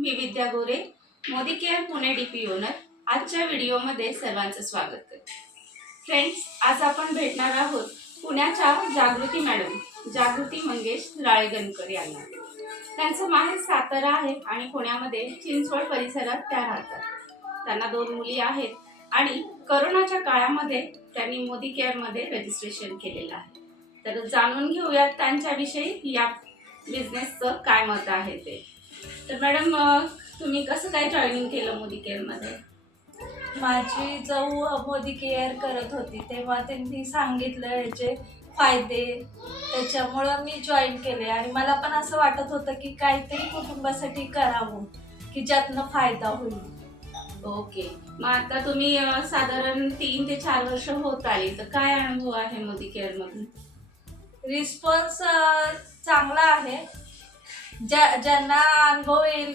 मी Vidya Gore Modi care Pune D P owner आजच्या व्हिडिओमध्ये सर्वांचं स्वागत करते. फ्रेंड्स आज आपण भेटणार आहोत पुण्याच्या जागृती मॅडम जागृती मंगेश राळेगणकर यांना. त्यांचं माहेर सातारा आहे आणि पुण्यामध्ये चिंचवड परिसरात त्या राहतात. त्यांना दोन मुली आहेत आणि करोनाच्या काळामध्ये त्यांनी मोदी केअरमध्ये रजिस्ट्रेशन केलेलं आहे. तर जाणून घेऊयात त्यांच्याविषयी या बिझनेसचं काय मत आहे ते. तर मॅडम तुम्ही कसं काय जॉईनिंग केलं मोदी केअरमध्ये माझी जाऊ मोदी केअर करत होती तेव्हा त्यांनी सांगितलं याचे फायदे. त्याच्यामुळं मी जॉईन केले आणि मला पण असं वाटत होतं की काहीतरी कुटुंबासाठी करावं की ज्यातनं फायदा होईल. ओके. मग आता तुम्ही साधारण तीन ते चार वर्ष होत आली तर काय अनुभव आहे मोदी केअरमधून रिस्पॉन्स चांगला आहे. ज्या ज्यांना अनुभव येईल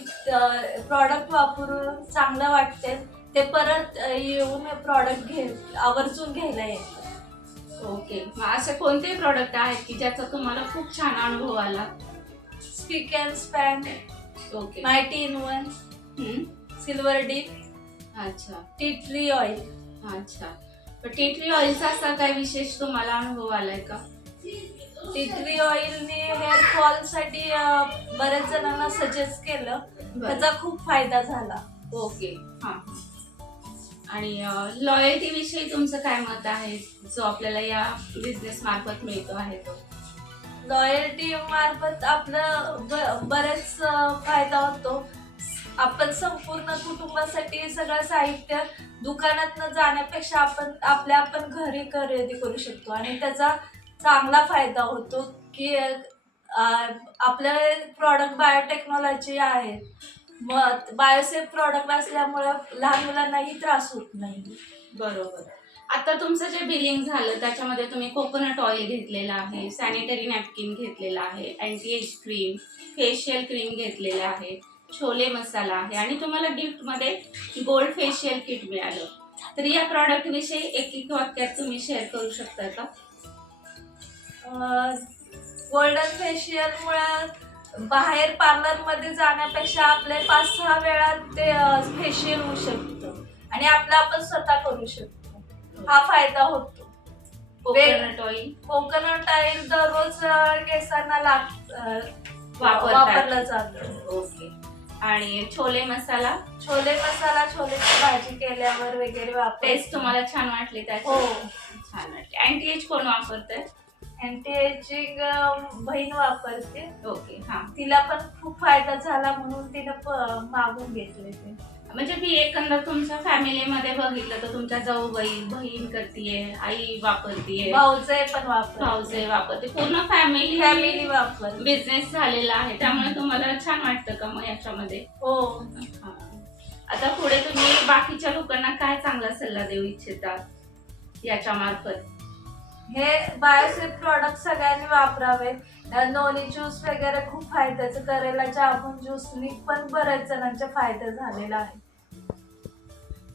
प्रॉडक्ट वापरून चांगलं वाटते ते परत येऊन प्रॉडक्ट घे आवर्जून घ्यायला येतात. ओके मग असे कोणते प्रॉडक्ट आहेत की ज्याचा तुम्हाला खूप छान अनुभव आला? Speak and span okay mighty in one silver deep अच्छा. टी ट्री ऑइल अच्छा पण टेटरी ऑइलचा असा काय विशेष तुम्हाला अनुभव आलाय का? टी ट्री ऑइलने हेअर फॉलसाठी अ, बऱ्याच जणांना सजेस्ट केलं. त्याचा खूप फायदा झाला. ओके. हां. आणि लॉयल्टी विषयी तुमचं काय मत आहे? जो आपल्याला या बिझनेस मार्फत मिळतो आहे तो. लॉयल्टी मार्फत आपलं ब- बरेच अ, फायदा होतो. आपण संपूर्ण कुटुंबासाठी सगळं साहित्य दुकानात न जाण्यापेक्षा आपण आपल्या आपण घरी खरेदी करू शकतो. आणि त्याचा चांगला फायदा होतो की आपलं प्रॉडक्ट बायोटेक्नॉलॉजी आहे. मग बायोसेफ प्रॉडक्ट असल्यामुळं लहान मुलांनाही त्रास होत नाही. बरोबर. आता तुमचं जे बिलिंग झालं त्याच्यामध्ये तुम्ही कोकोनट ऑइल घेतलेलं आहे सॅनिटरी नॅपकिन घेतलेलं आहे anti age cream facial cream घेतलेलं आहे छोले मसाला आहे आणि तुम्हाला गिफ्टमध्ये गोल्ड फेशियल किट मिळालं. तर या प्रॉडक्ट विषयी एक एक वाक्यात तुम्ही शेअर करू शकता का? गोल्डन फेशियलमुळे बाहेर पार्लरमध्ये जाण्यापेक्षा आपले पाच सहा वेळा ते फेशियल होऊ शकतं. आणि आपलं आपण स्वतः करू शकतो. हा फायदा होतो. कोकोनट ऑइल कोकोनट ऑइल दररोज केसांना लाग. वापरलं जातं. ओके आणि छोले मसाला? छोले मसाला छोलेची भाजी केल्यावर वगैरे वापर टेस्ट तुम्हाला छान वाटली त्याची? हो. छान वाटली. अँटी एज कोण वापरतंय? अँटी एजिंग बहीण वापरते ओके हा. तिला पण खूप फायदा झाला म्हणून तिनं मागून घेतले ते. म्हणजे मी एकंदर तुमच्या फॅमिलीमध्ये बघितलं तर तुमच्या जाऊबाई बहीण करतीये आई वापरतीये. भाऊचे पण वापर भाऊजे वापरते. पूर्ण फॅमिली फॅमिली वापर बिझनेस झालेला आहे. त्यामुळे तुम्हाला छान वाटतं का मग याच्यामध्ये? हो. हा. आता पुढे तुम्ही बाकीच्या लोकांना काय चांगला सल्ला देऊ इच्छिता? याच्या मार्फत. हे बायोसेफ प्रॉडक्ट सगळ्यांनी वापरावे. नोनी ज्यूस वगैरे खूप फायद्याचं करेला. आपण ज्यूसनी पण बऱ्याच जणांचा फायदा झालेला आहे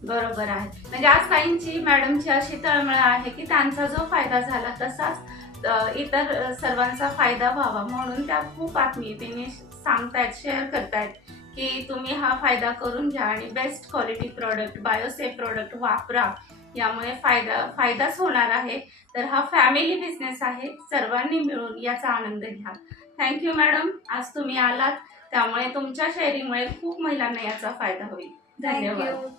बरोबर आहे. म्हणजे आज काहींची मॅडमची अशी तळमळ आहे की त्यांचा जो फायदा झाला तसाच इतर सर्वांचा फायदा व्हावा म्हणून त्या खूप आत्मीयतेने सांगतायत शेअर करतायत की तुम्ही हा फायदा करून घ्या आणि best quality product Biosafe product वापरा. यामुळे फायदा फायदाच होणार आहे. तर हा फॅमिली बिझनेस आहे. सर्वांनी मिळून याचा आनंद घ्या. थँक्यू मॅडम आज तुम्ही आलात. त्यामुळे तुमच्या शेअरिंगमुळे खूप महिलांना याचा फायदा होईल. धन्यवाद.